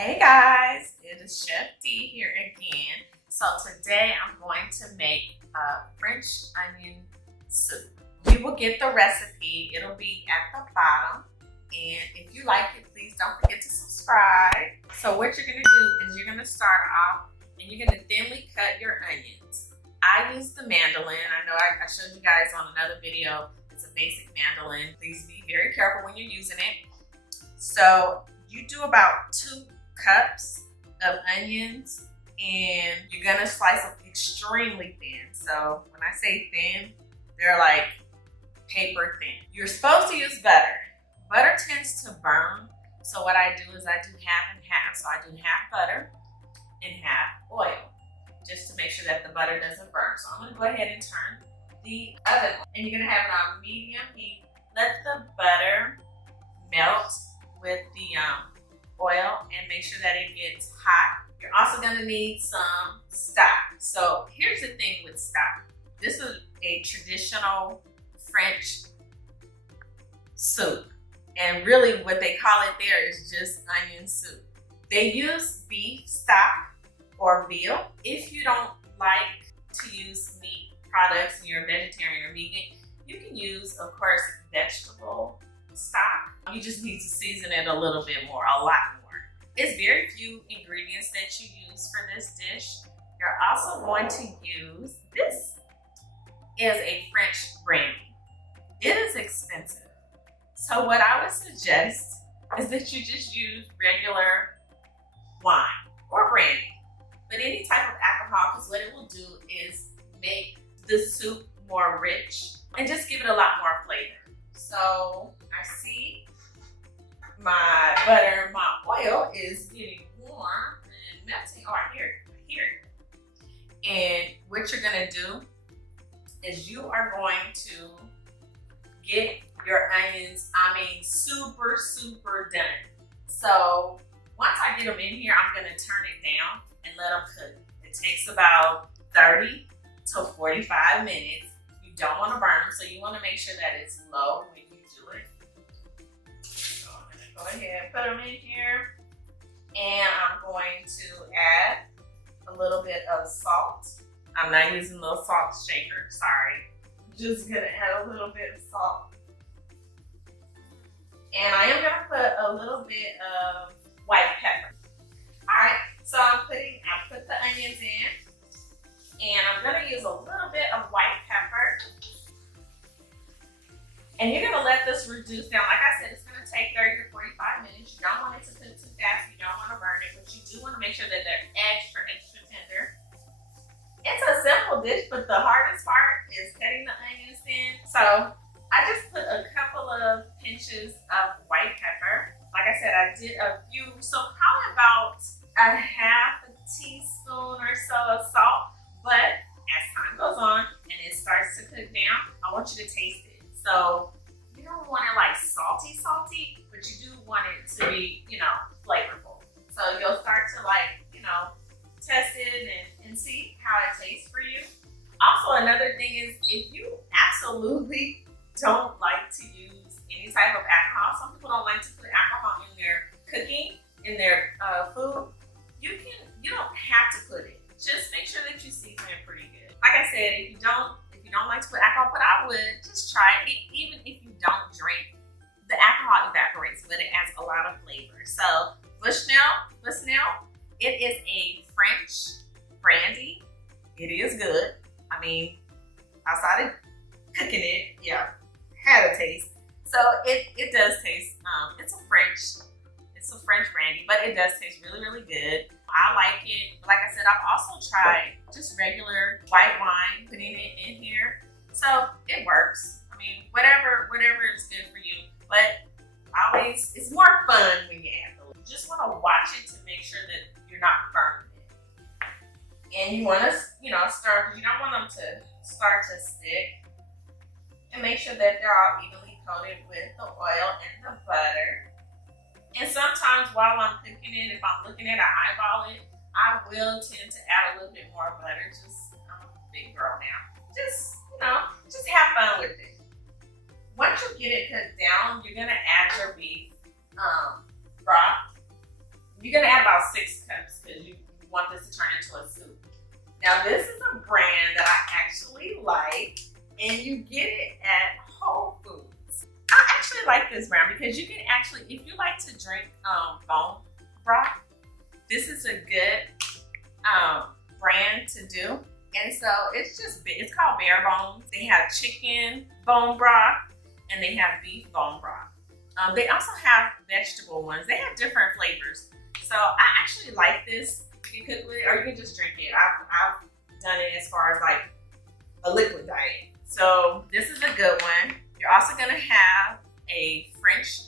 Hey guys, it is Chef D here again. So today I'm going to make a French onion soup. You will get the recipe, it'll be at the bottom. And if you like it, please don't forget to subscribe. So what you're gonna do is you're gonna start off and you're gonna thinly cut your onions. I use the mandolin. I know I showed you guys on another video. It's a basic mandolin. Please be very careful when you're using it. So you do about 2 cups of onions and you're gonna slice them extremely thin. So when I say thin, they're like paper thin. You're supposed to use butter. Butter tends to burn. So what I do is I do half and half. So I do half butter and half oil, just to make sure that the butter doesn't burn. So I'm gonna go ahead and turn the oven on. And you're gonna have it on medium heat. Let the butter melt with the oil and make sure that it gets hot. You're also gonna need some stock. So here's the thing with stock. This is a traditional French soup. And really what they call it there is just onion soup. They use beef stock or veal. If you don't like to use meat products and you're a vegetarian or vegan, you can use, of course, vegetable stock. You just need to season it a little bit more, a lot more. It's very few ingredients that you use for this dish. You're also going to use, this is a French brandy. It is expensive. So what I would suggest is that you just use regular wine or brandy, but any type of alcohol, because what it will do is make the soup more rich and just give it a lot more flavor. So I see my butter and my oil is getting warm and melting. Oh, I hear it. And what you're gonna do is you are going to get your onions, super, super done. So once I get them in here, I'm gonna turn it down and let them cook. It takes about 30 to 45 minutes. You don't wanna burn them, so you wanna make sure that it's low when you do it. So I'm gonna go ahead and put them in here. And I'm going to add a little bit of salt. I'm not using the salt shaker, sorry. I'm just gonna add a little bit of salt. And I am gonna put a little bit of white pepper. All right, so I put the onions in, and I'm gonna use a little bit of white pepper. And you're gonna let this reduce down. Like I said, it's gonna take 30 to 45 minutes. You don't want it to cook too fast. You don't wanna burn it, but you do wanna make sure that they're extra, extra tender. It's a simple dish, but the hardest part is cutting the onions thin. So I just put a couple of pinches of white pepper. Like I said, I did a few, so probably about a half a teaspoon or so of salt. But as time goes on and it starts to cook down, I want you to taste it. So you don't want it like salty, but you do want it to be, flavorful. So you'll start to test it and see how it tastes for you. Also, another thing is if you absolutely don't like to use any type of alcohol. Some people don't like to put alcohol in their cooking, in their food. You don't have to put it. Just make sure that you season it pretty good. Like I said, if you don't like to put alcohol, but I would just try it. Even if you don't drink, the alcohol evaporates, but it adds a lot of flavor. So Bushnell, it is a French brandy. It is good. Outside of cooking it, yeah. Had a taste. So it does taste, it's a French brandy, but it does taste really, really good. I like it. Like I said, I've also tried just regular white wine, putting it in here. So it works. Whatever is good for you. But it's more fun when you add those. You just want to watch it to make sure that you're not burning it. And you want to, stir, because you don't want them to start to stick. And make sure that they're all evenly coated with the oil and the butter. And sometimes while I'm cooking it, if I'm looking at it, I eyeball it, I will tend to add a little bit more butter. I'm a big girl now. Just have fun with it. Once you get it cooked down, you're gonna add your beef broth. You're gonna add about 6 cups because you want this to turn into a soup. Now this is a brand that I actually like, and you get it at Whole Foods. I actually like this brand because you can actually, if you like to drink bone broth, this is a good brand to do. And so it's called Bare Bones. They have chicken bone broth and they have beef bone broth. They also have vegetable ones. They have different flavors. So I actually like this. You cook with it or you can just drink it. I've done it as far as like a liquid diet. So this is a good one. You're also gonna have a French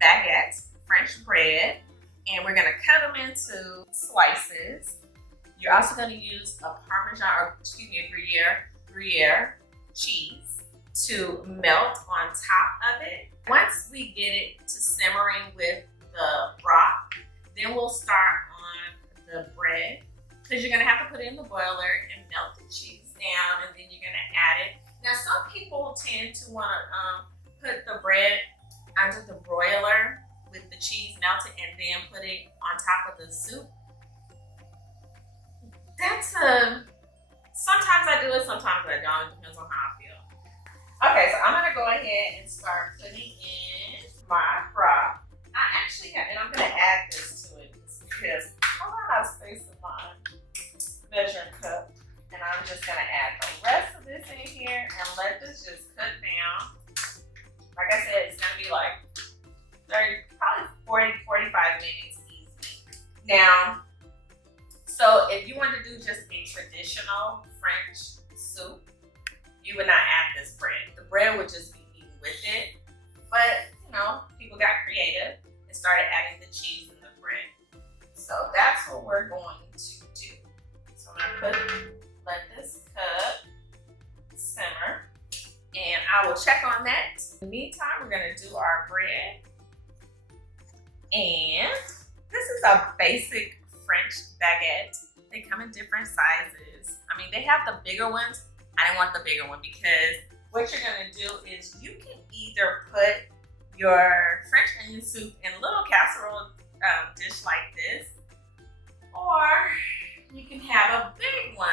baguette, French bread, and we're gonna cut them into slices. You're also gonna use a Gruyere cheese to melt on top of it. Once we get it to simmering with the broth, then we'll start on the bread because you're gonna have to put it in the boiler and melt the cheese down, and then you're gonna add it. Now some people tend to wanna put the bread under the broiler with the cheese melted and then put it on top of the soup. Sometimes I do it, sometimes I don't. It depends on how I feel. Okay, so I'm gonna go ahead and start putting in my broth. I actually have, and I'm gonna add this to it because I don't have space in my measuring cup. And I'm just gonna add the rest of this in here and let this just cook down. Like I said, it's gonna be like 30, probably 40, 45 minutes easy. Now, so if you want to do just a traditional French soup, you would not add this bread. The bread would just be eaten with it. But, you know, people got creative and started adding the cheese and the bread. So that's what we're going to do. So I'm gonna let this cook, simmer, and I will check on that. In the meantime, we're gonna do our bread. And this is a basic French baguette. They come in different sizes. I mean, they have the bigger ones. I didn't want the bigger one because what you're gonna do is you can either put your French onion soup in a little casserole dish like this, or you can have a big one.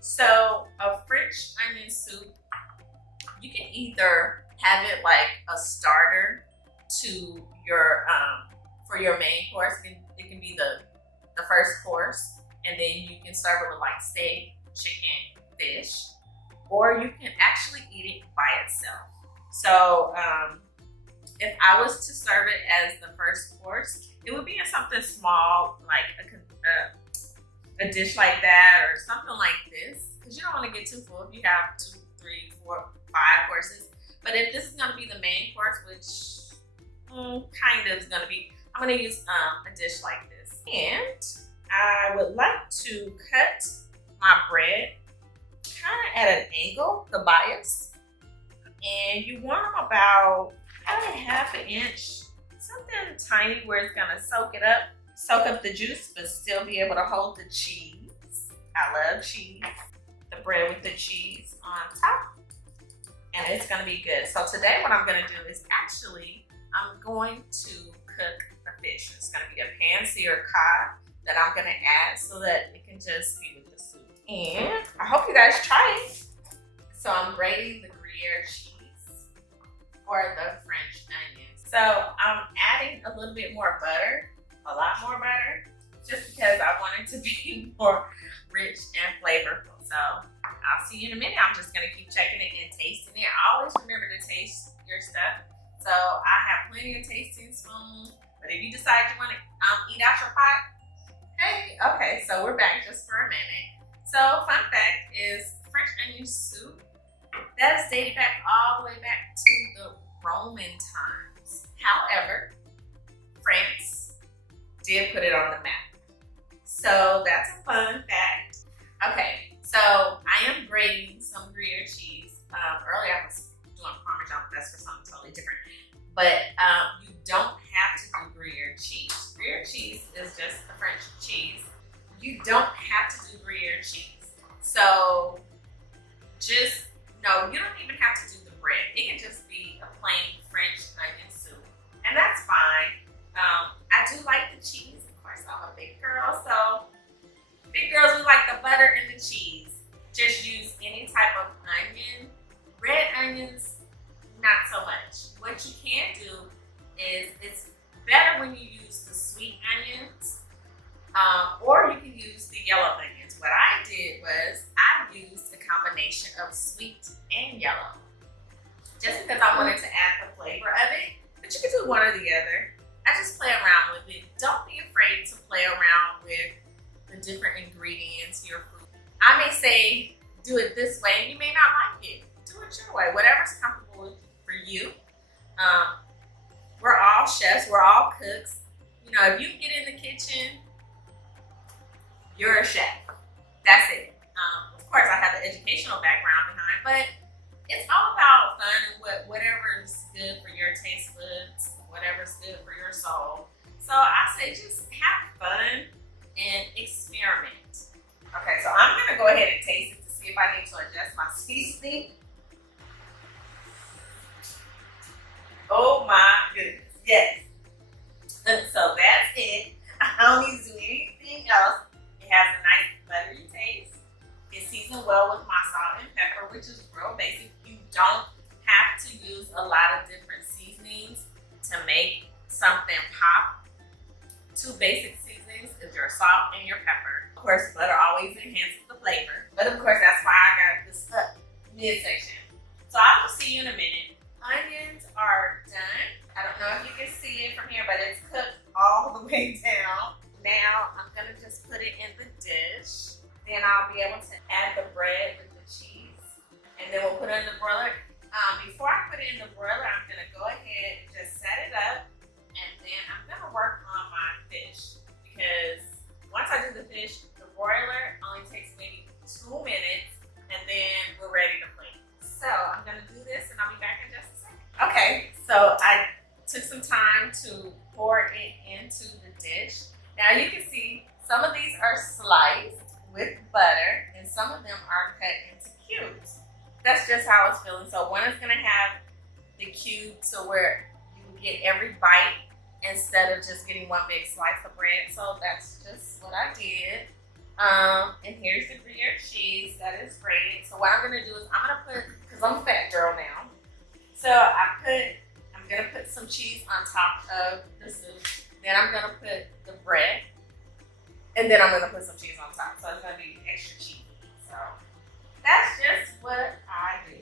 So a French onion soup, you can either have it like a starter to your for your main course. It can be the first course, and then you can serve it with like steak, chicken, fish, or you can actually eat it by itself. So if I was to serve it as the first course, it would be in something small, like a dish like that or something like this, because you don't want to get too full if you have 2, 3, 4, 5 courses. But if this is going to be the main course, which kind of is going to be, I'm going to use a dish like this. And I would like to cut my bread kind of at an angle, the bias. And you want them about half an inch, something tiny where it's going to soak up the juice, but still be able to hold the cheese. I love cheese. The bread with the cheese on top. And it's going to be good. So today what I'm going to do is actually, I'm going to cook the fish. It's going to be a pan-seared cod that I'm going to add so that it can just be with the soup. And I hope you guys try it. So I'm grating the Gruyere cheese for the French onions. So I'm adding a little bit more butter, a lot more butter, just because I want it to be more rich and flavorful. So I'll see you in a minute. I'm just gonna keep checking it and tasting it. Always remember to taste your stuff. So I have plenty of tasting spoons, but if you decide you want to eat out your pot, hey, okay, so we're back just for a minute. So fun fact is French onion soup, that is dated back all the way back to the Roman times. However, France did put it on the map. So that's a fun fact. Okay, so I am grating some Gruyere cheese. Earlier I was doing Parmesan, but that's for something totally different. But you don't have to do Gruyere cheese. Gruyere cheese is just the French cheese. You don't have to do Gruyere cheese. So just, no, you don't even have to do the bread. It can just be a plain French onion soup. And that's fine. I do like the cheese not so much. What you can do is, it's better when you use the sweet onions, or you can use the yellow onions. What I did was I used a combination of sweet and yellow, just because I wanted to add the flavor of it. But you can do one or the other. I just play around with it. Don't be afraid to play around with the different ingredients in your food. I may say, do it this way, and you may not like it. Do it your way, whatever's comfortable for you. We're all chefs, we're all cooks. You know, if you get in the kitchen, you're a chef. That's it. Of course, I have an educational background behind, but it's all about fun and whatever's good for your taste buds, whatever's good for your soul. So I say just have fun and experiment. Okay, so I'm gonna go ahead and taste it to see if I need to adjust my seasoning. Oh my goodness, yes. So that's it. I don't need to do anything else. It has a nice buttery taste. It's seasoned well with my salt and pepper, which is real basic. You don't have to use a lot of different seasonings to make something pop. Two basic seasonings is your salt and your pepper. Of course, butter always enhances the flavor. But of course, that's why I got this midsection. So I will see you in a minute. Onions are done. I don't know if you can see it from here, but it's cooked all the way down. Now I'm gonna just put it in the dish. Then I'll be able to add the bread with the cheese. And then we'll put it in the broiler. Before I put it in the broiler, I'm gonna go ahead and just set it up. And then I'm gonna work on my fish. Because once I do the fish, the broiler only takes maybe 2 minutes. And then we're ready to plate. So I'm gonna do this and I'll be back in just a second. Okay, so I took some time to pour it into the dish. Now you can see some of these are sliced with butter and some of them are cut into cubes. That's just how it's feeling. So one is gonna have the cube to where you get every bite instead of just getting one big slice of bread. So that's just what I did. And here's the Gruyere cheese that is grated. So what I'm gonna do is I'm gonna put, because I'm a fat girl now, so I'm gonna put some cheese on top of the soup. Then I'm gonna put the bread, and then I'm gonna put some cheese on top. So it's gonna be extra cheesy. So that's just what I do.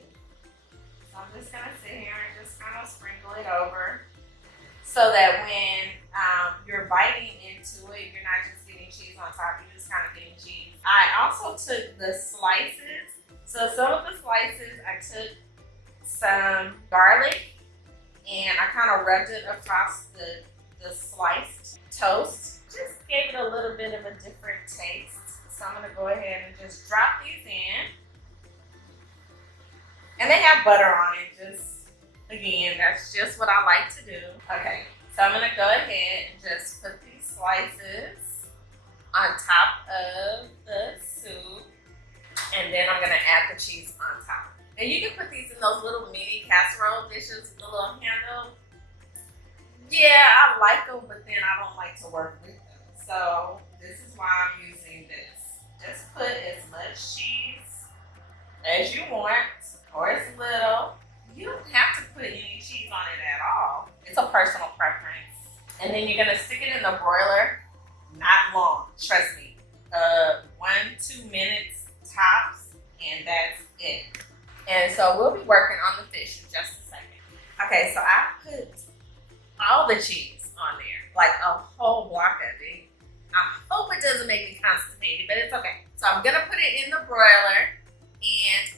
So I'm just gonna sit here and just kind of sprinkle it over, so that when you're biting into it, you're not just getting cheese on top, you're just kind of getting cheese. I also took the slices. So some of the slices, I took some garlic and I kind of rubbed it across the sliced toast. Just gave it a little bit of a different taste. So I'm gonna go ahead and just drop these in. And they have butter on it, just, again, that's just what I like to do. Okay, so I'm gonna go ahead and just put these slices on top of the soup. And then I'm gonna add the cheese on top. And you can put these in those little mini casserole dishes with the little handle. Yeah, I like them, but then I don't like to work with them. So this is why I'm using this. Just put as much cheese as you want, or as little. You don't have to put any cheese on it at all. It's a personal preference. And then you're gonna stick it in the broiler. Not long, trust me. 1-2 minutes tops, and that's it. And so we'll be working on the fish in just a second. Okay, so I put all the cheese on there, like a whole block of it. I hope it doesn't make me constipated, but it's okay. So I'm gonna put it in the broiler, and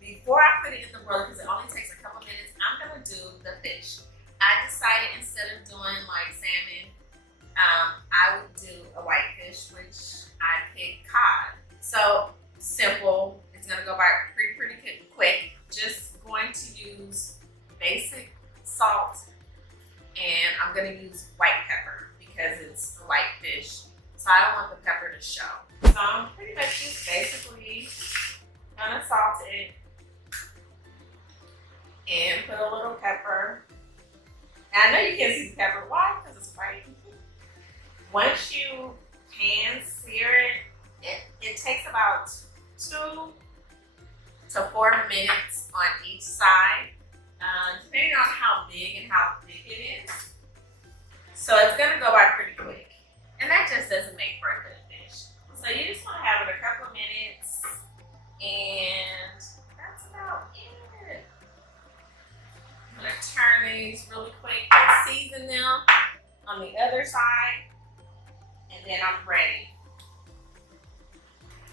before I put it in the broiler, because it only takes a couple minutes, I'm gonna do the fish. I decided instead of doing like salmon, I would do a whitefish, which I picked cod. So simple, it's gonna go by pretty quick. Just going to use basic salt, and I'm gonna use white pepper because it's a white fish. So I don't want the pepper to show. So I'm pretty much just basically gonna salt it and put a little pepper. And I know you can't see the pepper. Why? Because it's white. Once you pan sear it, it takes about 2 to 4 minutes on each side. big and how thick it is. So it's gonna go by pretty quick. And that just doesn't make for a good dish. So you just wanna have it a couple of minutes, and that's about it. I'm gonna turn these really quick and season them on the other side, and then I'm ready.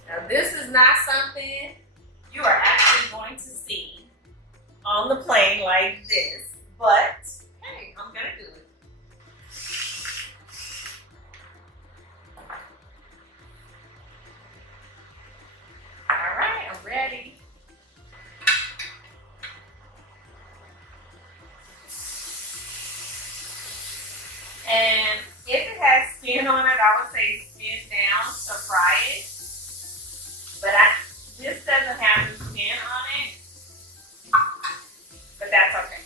Now this is not something you are actually going to see on the plane like this, but hey, I'm gonna do it. All right, I'm ready. And if it has skin on it, I would say spin down to fry it. But this doesn't have the skin on it. But that's okay.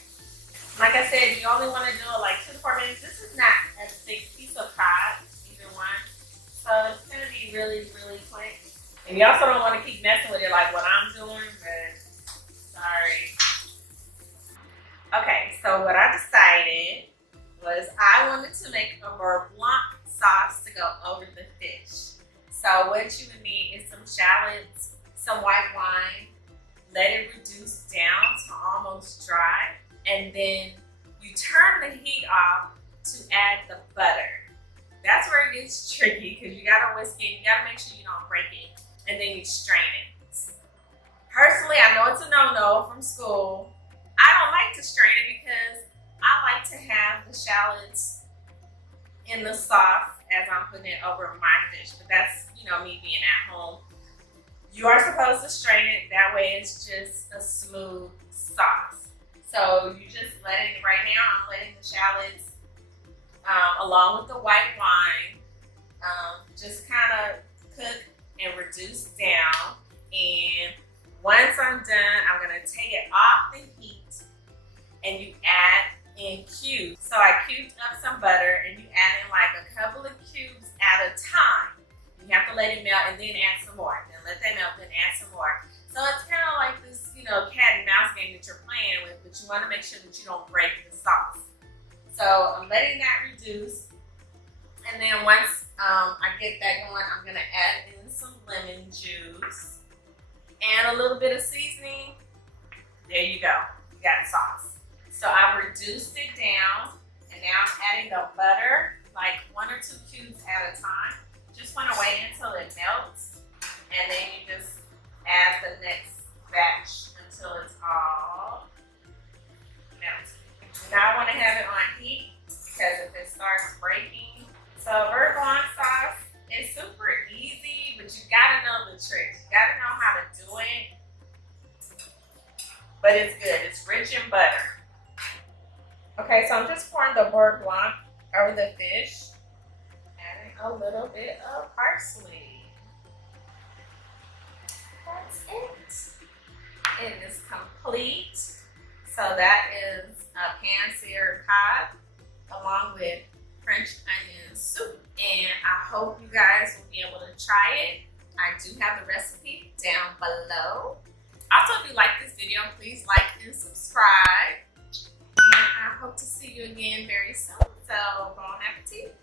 Like I said, you only want to do it like 2 to 4 minutes. This is not a thick piece of cod, either one. So it's going to be really, really quick. And you also don't want to keep messing with it like what I'm doing, but sorry. Okay, so what I decided was I wanted to make a beurre blanc sauce to go over the fish. So what you would need is some shallots, some white wine, let it reduce down to almost dry, and then you turn the heat off to add the butter. That's where it gets tricky because you gotta whisk it, you gotta make sure you don't break it, and then you strain it. Personally, I know it's a no-no from school. I don't like to strain it because I like to have the shallots in the sauce as I'm putting it over my fish, but that's, you know, me being at home. You are supposed to strain it, that way it's just a smooth sauce. So you just let it, right now I'm letting the shallots along with the white wine just kind of cook and reduce down. And once I'm done, I'm gonna take it off the heat and you add in cubes. So I cubed up some butter and you add in like a couple of cubes at a time. You have to let it melt and then add some more. Then let that melt, then add some more. So it's kind of like this, you know, cat and mouse game that you're playing with, but you want to make sure that you don't break the sauce. So I'm letting that reduce. And then once I get that going, I'm gonna add in some lemon juice and a little bit of seasoning. There you go, you got a sauce. So I've reduced it down, and now I'm adding the butter, like 1 or 2 cubes at a time. Just want to wait until it melts, and then you just add the next batch until it's all melted. Now I want to have it on heat because if it starts breaking. So beurre blanc sauce is super easy, but you gotta know the tricks. You gotta know how to do it. But it's good. It's rich in butter. Okay, so I'm just pouring the beurre blanc over the fish, adding a little bit of parsley. That's it. It is complete. So that is a pan-seared cod along with French onion soup. And I hope you guys will be able to try it. I do have the recipe down below. Also, if you like this video, please like and subscribe. And I hope to see you again very soon. So, bon appetit.